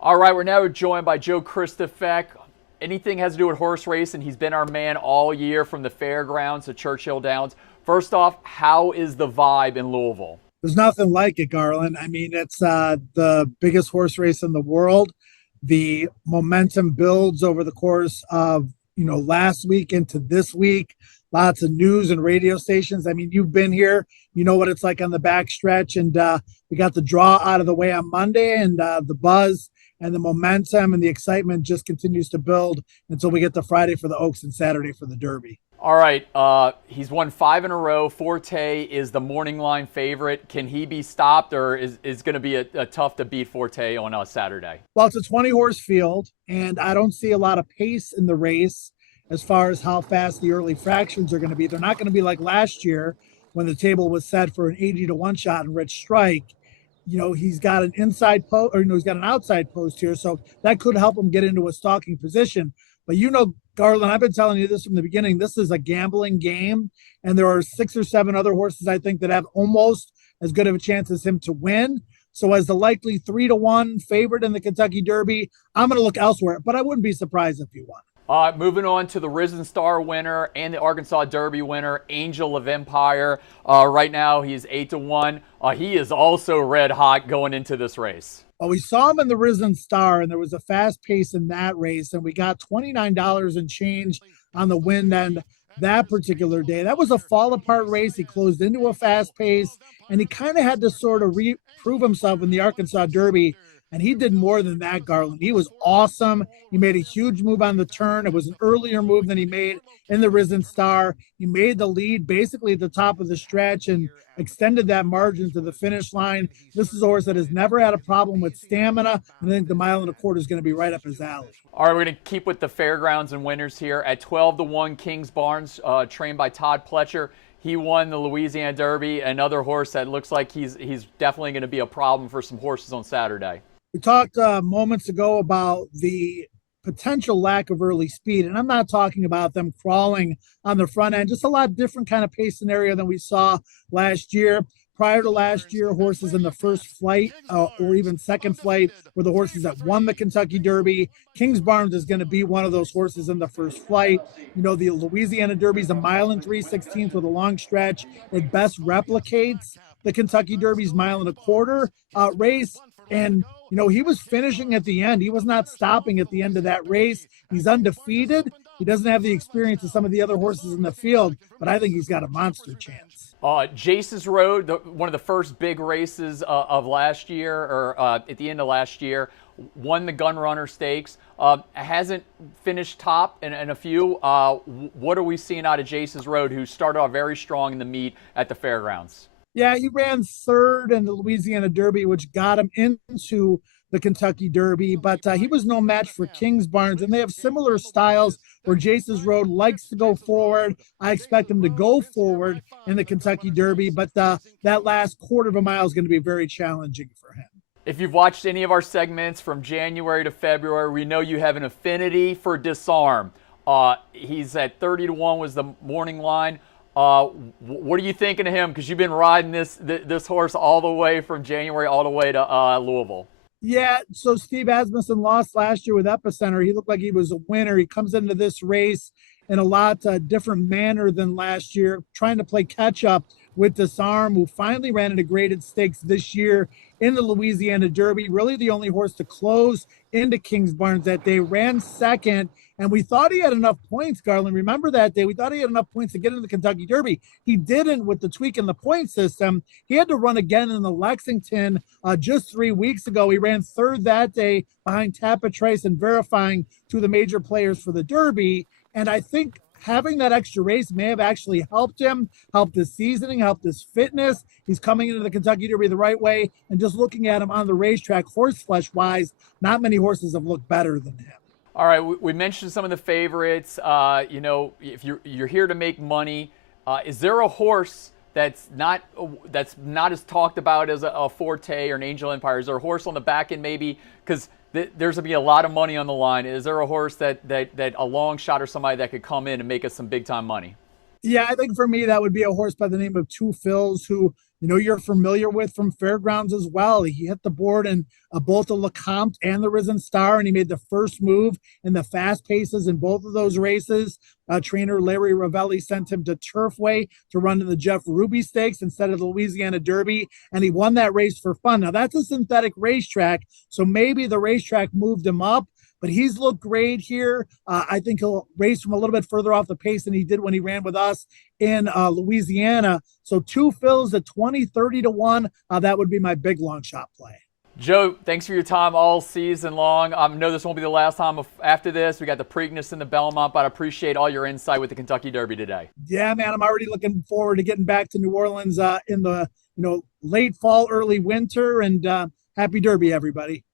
All right, we're now joined by Joe Kristufek. Anything has to do with horse racing, he's been our man all year from the fairgrounds to Churchill Downs. First off, how is the vibe in Louisville? There's nothing like it, Garland. I mean, it's the biggest horse race in the world. The momentum builds over the course of last week into this week. Lots of news and radio stations. I mean, you've been here. You know what it's like on the back stretch, and we got the draw out of the way on Monday, and the buzz and the momentum and the excitement just continues to build until we get to Friday for the Oaks and Saturday for the Derby. All right, he's won 5 in a row. Forte is the morning line favorite. Can he be stopped, or is going to be a tough to beat Forte on Saturday? Well, it's a 20 horse field, and I don't see a lot of pace in the race as far as how fast the early fractions are going to be. They're not going to be like last year when the table was set for an 80-1 shot in Rich Strike. He's got an inside post, or he's got an outside post here, so that could help him get into a stalking position. But Garland, I've been telling you this from the beginning. This is a gambling game, and there are 6 or 7 other horses I think that have almost as good of a chance as him to win. So as the likely 3-1 favorite in the Kentucky Derby, I'm going to look elsewhere, but I wouldn't be surprised if he won. Moving on to the Risen Star winner and the Arkansas Derby winner, Angel of Empire. Right now, he's 8-1. He is also red hot going into this race. Well, we saw him in the Risen Star, and there was a fast pace in that race, and we got $29 and change on the win end that particular day. That was a fall apart race. He closed into a fast pace, and he kind of had to sort of prove himself in the Arkansas Derby. And he did more than that, Garland. He was awesome. He made a huge move on the turn. It was an earlier move than he made in the Risen Star. He made the lead basically at the top of the stretch and extended that margin to the finish line. This is a horse that has never had a problem with stamina. And I think the 1.25 miles is going to be right up his alley. All right, we're going to keep with the fairgrounds and winners here. At 12-1, Kings Barnes, trained by Todd Pletcher. He won the Louisiana Derby. Another horse that looks like he's definitely going to be a problem for some horses on Saturday. We talked moments ago about the potential lack of early speed, and I'm not talking about them crawling on the front end, just a lot different kind of pace scenario than we saw last year. Prior to last year, horses in the first flight or even second flight were the horses that won the Kentucky Derby. Kings Barnes is going to be one of those horses in the first flight. The Louisiana Derby is 1 mile and 3/16 with a long stretch. It best replicates the Kentucky Derby's 1.25 mile race. And, he was finishing at the end. He was not stopping at the end of that race. He's undefeated. He doesn't have the experience of some of the other horses in the field, but I think he's got a monster chance. Jace's Road, one of the first big races of last year, or at the end of last year, won the Gun Runner Stakes. Hasn't finished top in a few. What are we seeing out of Jace's Road, who started off very strong in the meet at the fairgrounds? Yeah, he ran third in the Louisiana Derby, which got him into the Kentucky Derby, but he was no match for Kings Barnes, and they have similar styles where Jace's Road likes to go forward. I expect him to go forward in the Kentucky Derby, but that last 1/4 mile is going to be very challenging for him. If you've watched any of our segments from January to February, we know you have an affinity for Disarm. He's at 30-1 was the morning line. What are you thinking of him? Because you've been riding this horse all the way from January all the way to Louisville. Yeah, so Steve Asmussen lost last year with Epicenter. He looked like he was a winner. He comes into this race in a lot different manner than last year, trying to play catch up with Disarm, who finally ran at a graded stakes this year in the Louisiana Derby. Really the only horse to close into Kings Barnes that day, ran second. And we thought he had enough points, Garland. Remember that day? We thought he had enough points to get into the Kentucky Derby. He didn't with the tweak in the point system. He had to run again in the Lexington just 3 weeks ago. He ran third that day behind Tappa Trace and verifying to the major players for the Derby. And I think having that extra race may have actually helped him, helped his seasoning, helped his fitness. He's coming into the Kentucky Derby the right way. And just looking at him on the racetrack, horse flesh wise, not many horses have looked better than him. All right, we mentioned some of the favorites. If you're here to make money, is there a horse that's not as talked about as a Forte or an Angel Empire? Is there a horse on the back end maybe? Because there's going to be a lot of money on the line. Is there a horse that a long shot or somebody that could come in and make us some big time money? Yeah, I think for me that would be a horse by the name of Two Phils, who you're familiar with from Fairgrounds as well. He hit the board in both the Lecomte and the Risen Star, and he made the first move in the fast paces in both of those races. Trainer Larry Ravelli sent him to Turfway to run in the Jeff Ruby Stakes instead of the Louisiana Derby, and he won that race for fun. Now, that's a synthetic racetrack, so maybe the racetrack moved him up, but he's looked great here. I think he'll race from a little bit further off the pace than he did when he ran with us in Louisiana. So 2 fills at 20, 30 to 1. That would be my big long shot play. Joe, thanks for your time all season long. I know this won't be the last time after this. We got the Preakness and the Belmont, but I appreciate all your insight with the Kentucky Derby today. Yeah, man, I'm already looking forward to getting back to New Orleans in the late fall, early winter, and happy Derby, everybody.